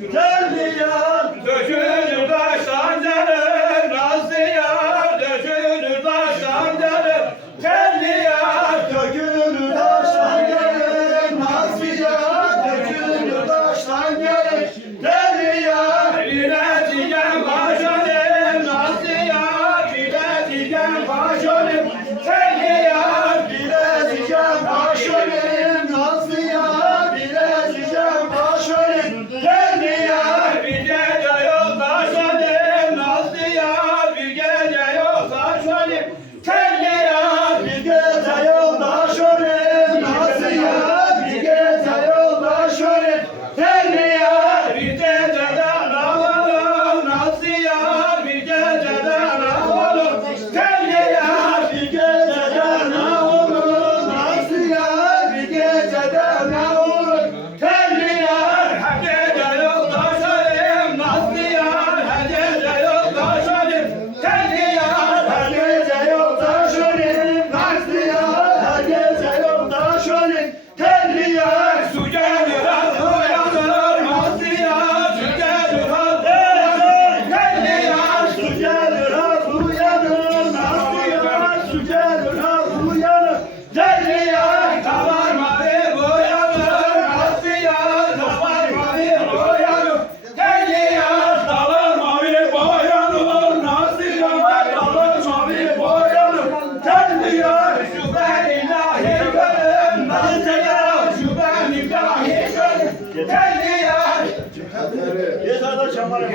Gel ya. Sugar. Yeter. Yeter. Yeter. Yeter. Yeter. Yeter.